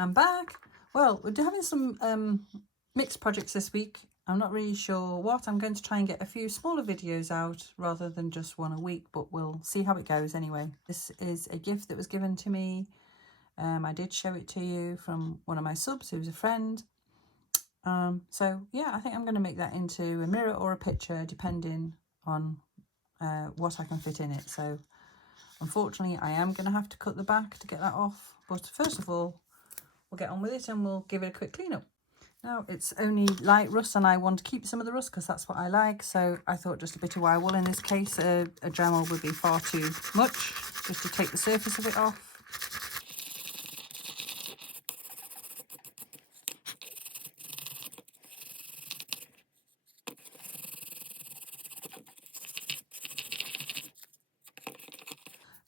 I'm back. Well, we're having some mixed projects this week. I'm not really sure what. I'm going to try and get a few smaller videos out rather than just one a week, but we'll see how it goes anyway. This is a gift that was given to me. I did show it to you from one of my subs who's a friend. So yeah, I think I'm going to make that into a mirror or a picture depending on what I can fit in it. So unfortunately I am going to have to cut the back to get that off, but first of all we'll get on with it and we'll give it a quick clean up. Now it's only light rust and I want to keep some of the rust because that's what I like, so I thought just a bit of wire wool in this case. A Dremel would be far too much just to take the surface of it off.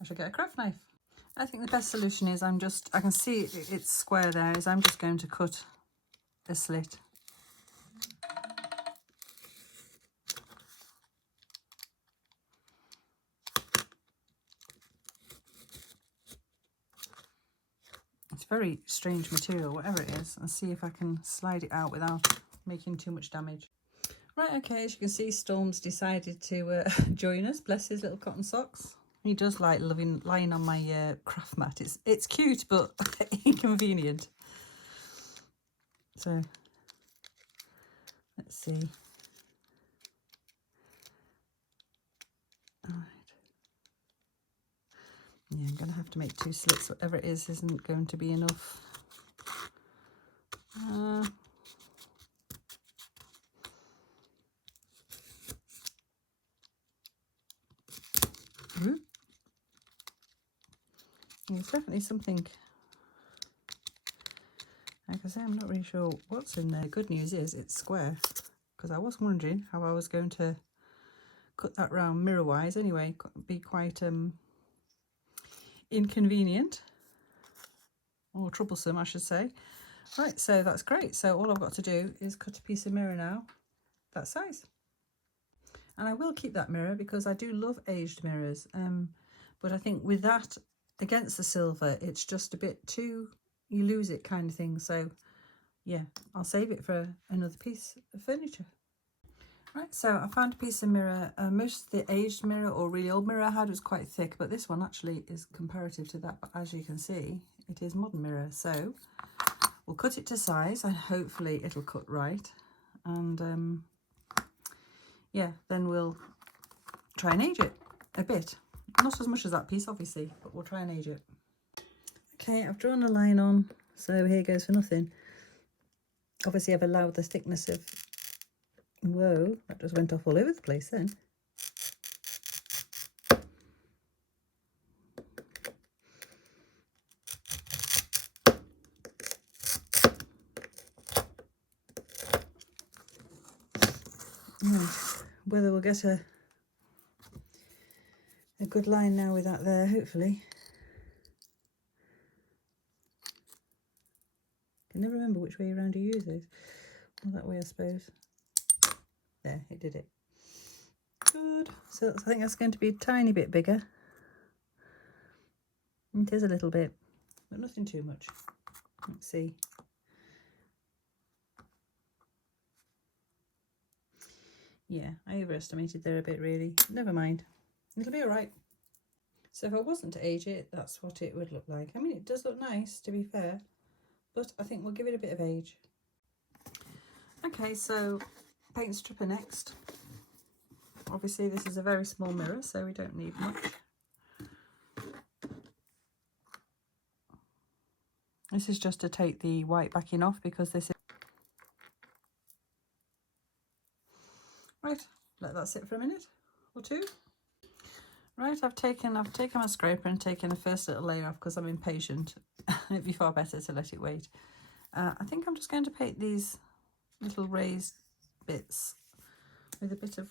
I should get a craft knife. I think the best solution is I can see it's square there, is I'm just going to cut a slit. It's very strange material, whatever it is, and see if I can slide it out without making too much damage. Right, okay, as you can see, Storm's decided to join us. Bless his little cotton socks. He does like lying on my craft mat. It's cute, but inconvenient. So, let's see. All right. Yeah, I'm going to have to make 2 slits. Whatever it is isn't going to be enough. It's definitely something. Like I say, I'm not really sure what's in there. Good news is it's square, because I was wondering how I was going to cut that round mirror wise. Anyway, could be quite inconvenient, or troublesome I should say. Right, so that's great. So all I've got to do is cut a piece of mirror now that size, and I will keep that mirror because I do love aged mirrors, but I think with that against the silver it's just a bit too, you lose it kind of thing. So yeah, I'll save it for another piece of furniture. Right, so I found a piece of mirror. Most of the aged mirror or really old mirror I had was quite thick, but this one actually is comparative to that. But as you can see, it is modern mirror. So we'll cut it to size and hopefully it'll cut right. And yeah, then we'll try and age it a bit. Not as much as that piece, obviously, but we'll try and age it. Okay, I've drawn a line on, so here goes for nothing. Obviously, I've allowed the thickness of... Whoa, that just went off all over the place then. Whether we'll get a good line now with that there, hopefully. I can never remember which way around to use those. Well, that way I suppose. There, it did it. Good. So I think that's going to be a tiny bit bigger. It is a little bit, but nothing too much. Let's see. Yeah, I overestimated there a bit really. Never mind. It'll be all right. So if I wasn't to age it, that's what it would look like. I mean, it does look nice, to be fair, but I think we'll give it a bit of age. Okay, so paint stripper next. Obviously this is a very small mirror, so we don't need much. This is just to take the white backing off because this is... Right, let that sit for a minute or two. Right, I've taken my scraper and taken the first little layer off because I'm impatient. It'd be far better to let it wait. I think I'm just going to paint these little raised bits with a bit of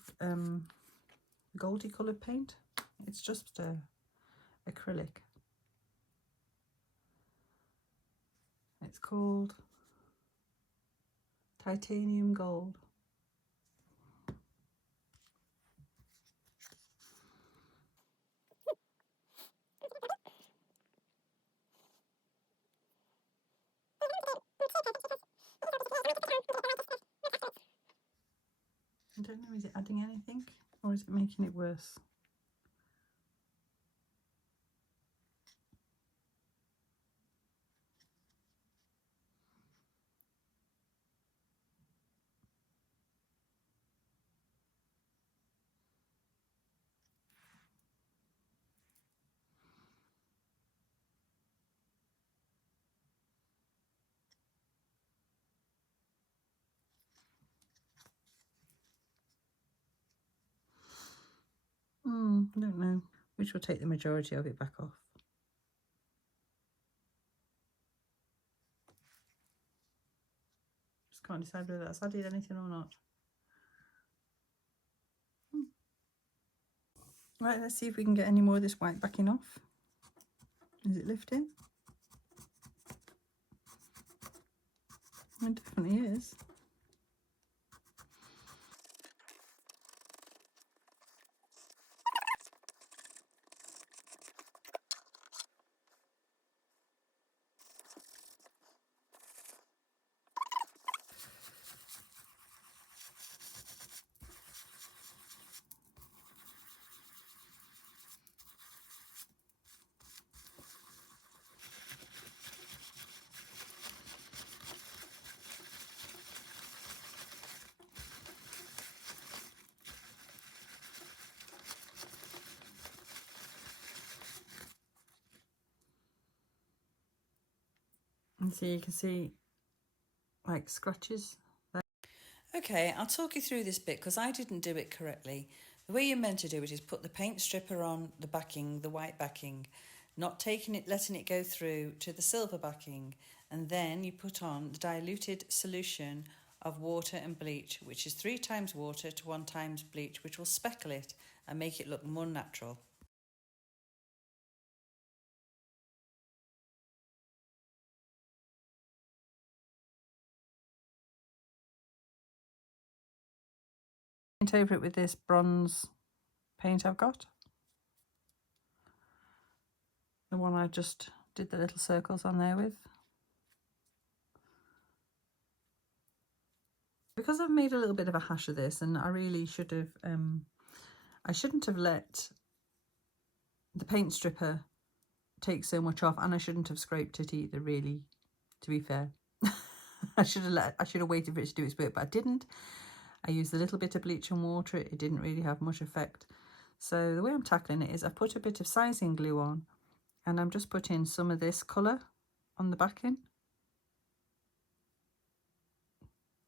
goldy coloured paint. It's just acrylic. It's called Titanium Gold. don't know, is it adding anything or is it making it worse? I don't know. Which will take the majority of it back off. Just can't decide whether that's added anything or not. Right, let's see if we can get any more of this white backing off. Is it lifting? It definitely is. And so you can see like scratches there. Okay, I'll talk you through this bit because I didn't do it correctly. The way you're meant to do it is put the paint stripper on the backing, the white backing, not taking it, letting it go through to the silver backing, and then you put on the diluted solution of water and bleach, which is 3 times water to 1 times bleach, which will speckle it and make it look more natural. Paint over it with this bronze paint I've got. The one I just did the little circles on there with. Because I've made a little bit of a hash of this, and I really should have, I shouldn't have let the paint stripper take so much off, and I shouldn't have scraped it either, really, to be fair. I should have waited for it to do its work, but I didn't. I used a little bit of bleach and water. It didn't really have much effect. So the way I'm tackling it is I put a bit of sizing glue on, and I'm just putting some of this colour on the backing,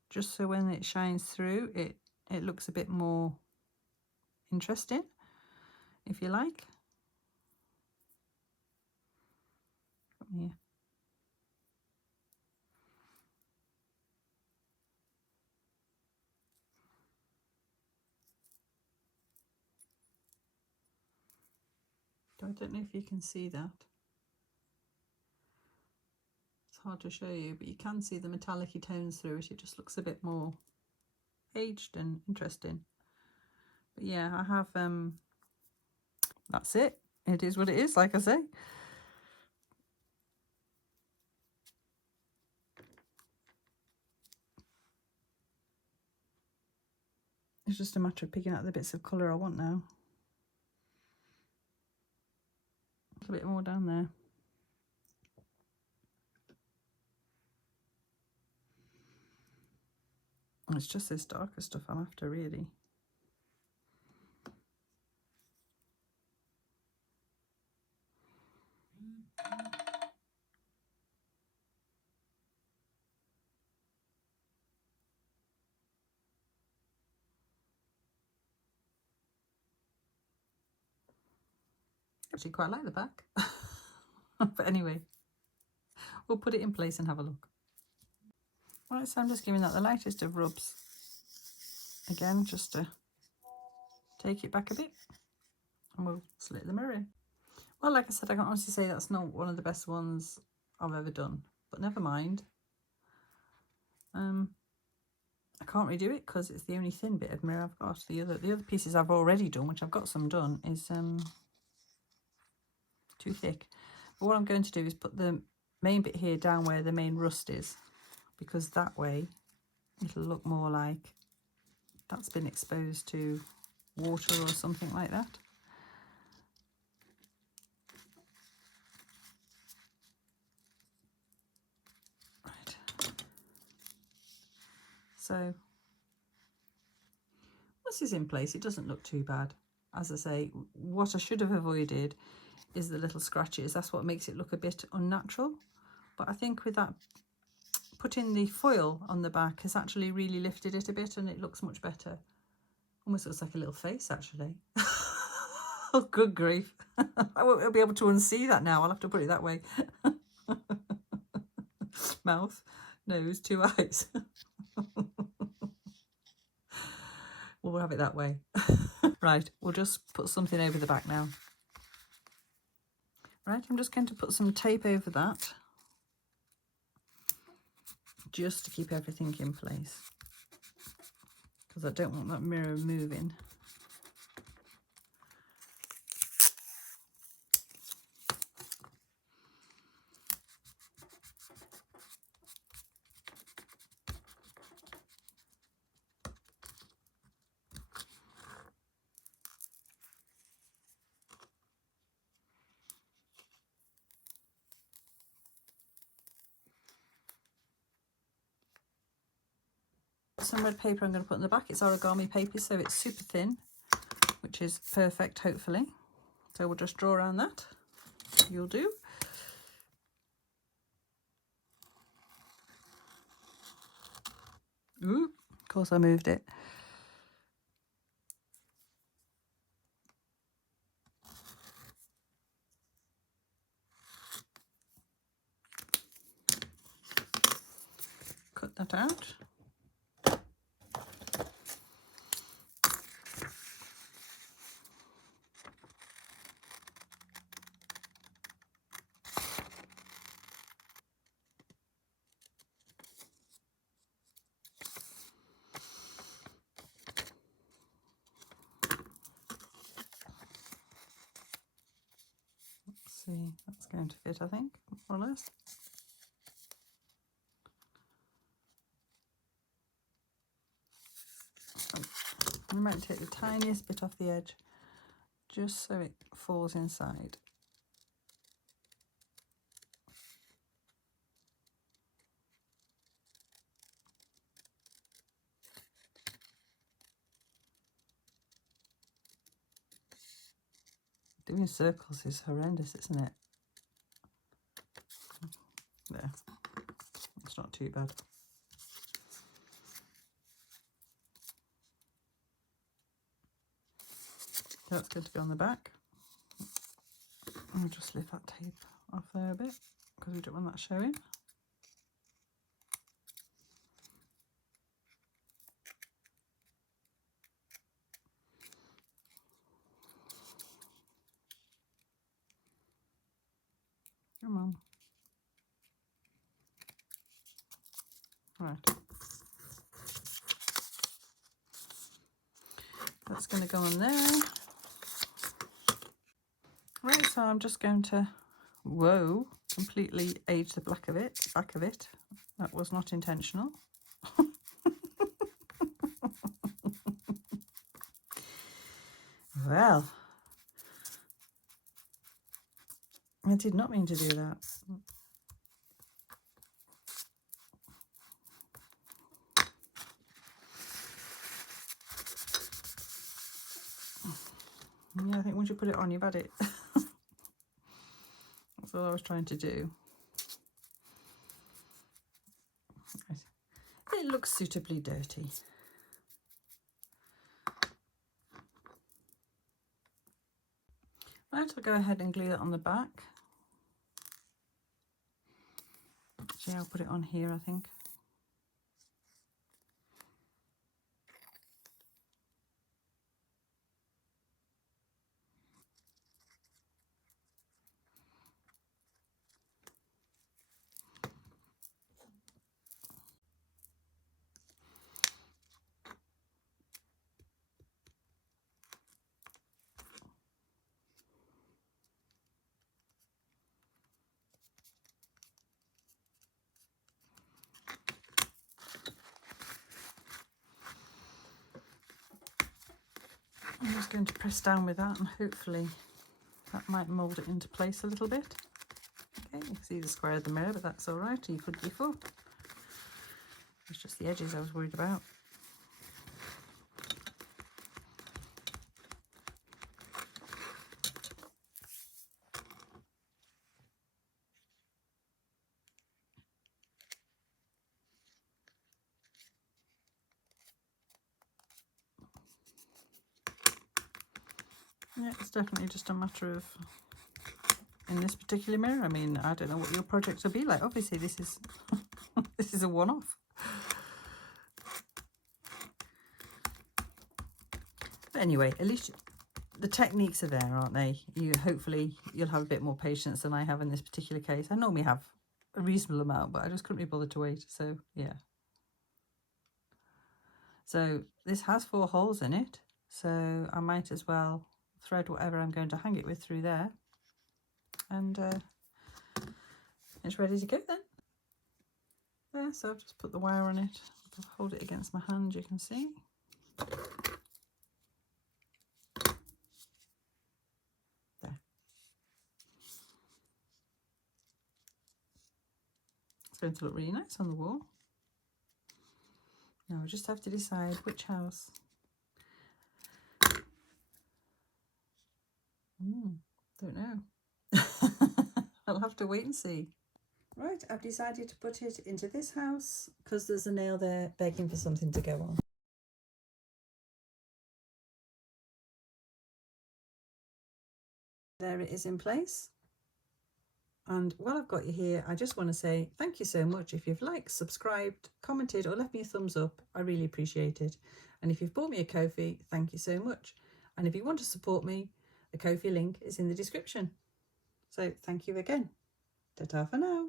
just so when it shines through, it looks a bit more interesting, if you like. Yeah. I don't know if you can see that. It's hard to show you, but you can see the metallic-y tones through it. It just looks a bit more aged and interesting. But yeah, I have, that's it. It is what it is, like I say. It's just a matter of picking out the bits of colour I want now. A bit more down there. It's just this darker stuff I'm after, really. Actually quite like the back. But anyway, we'll put it in place and have a look. Right, so I'm just giving that the lightest of rubs. Again, just to take it back a bit. And we'll slit the mirror in. Well, like I said, I can honestly say that's not one of the best ones I've ever done. But never mind. I can't redo it because it's the only thin bit of mirror I've got. The other pieces I've already done, which I've got some done, is too thick. But what I'm going to do is put the main bit here down where the main rust is, because that way it'll look more like that's been exposed to water or something like that. Right. So once it's in place, it doesn't look too bad. As I say, what I should have avoided is the little scratches. That's what makes it look a bit unnatural. But I think with that, putting the foil on the back has actually really lifted it a bit and it looks much better. Almost looks like a little face, actually. Oh, good grief. I won't be able to unsee that now. I'll have to put it that way. Mouth, nose, 2 eyes. We'll have it that way. Right, we'll just put something over the back now. Right, I'm just going to put some tape over that, just to keep everything in place, because I don't want that mirror moving. Some red paper I'm going to put in the back. It's origami paper, so it's super thin, which is perfect, hopefully. So we'll just draw around that. You'll do. Ooh, of course I moved it. Cut that out. Let's see, that's going to fit, I think, more or less. I might take the tiniest bit off the edge, just so it falls inside. Doing circles is horrendous, isn't it? There, it's not too bad. That's going to go on the back. I'll just lift that tape off there a bit, because we don't want that showing. Come on. Right. That's going to go on there. Right, so I'm just going to, whoa, completely age the back of it. That was not intentional. Well, I did not mean to do that. Yeah, I think once you put it on, you've had it. That's all I was trying to do. It looks suitably dirty. Right, I'll go ahead and glue that on the back. Actually, I'll put it on here, I think. just going to press down with that, and hopefully that might mould it into place a little bit. Okay, you can see the square of the mirror, but that's all right. You could be full. It's just the edges I was worried about. Yeah, it's definitely just a matter of, in this particular mirror, I mean, I don't know what your project will be like. Obviously, this is this is a one-off. But anyway, at least the techniques are there, aren't they? Hopefully you'll have a bit more patience than I have in this particular case. I normally have a reasonable amount, but I just couldn't be bothered to wait. So yeah. So this has 4 holes in it, so I might as well thread whatever I'm going to hang it with through there, and it's ready to go then. There, so I've just put the wire on it. I'll hold it against my hand, you can see. There. It's going to look really nice on the wall. Now we just have to decide which house. Don't know. I'll have to wait and see. Right, I've decided to put it into this house because there's a nail there begging for something to go on. There it is in place. And while I've got you here, I just want to say thank you so much. If you've liked, subscribed, commented, or left me a thumbs up, I really appreciate it. And if you've bought me a Ko-fi, thank you so much. And if you want to support me, the Ko-fi link is in the description. So thank you again. Ta-ta for now.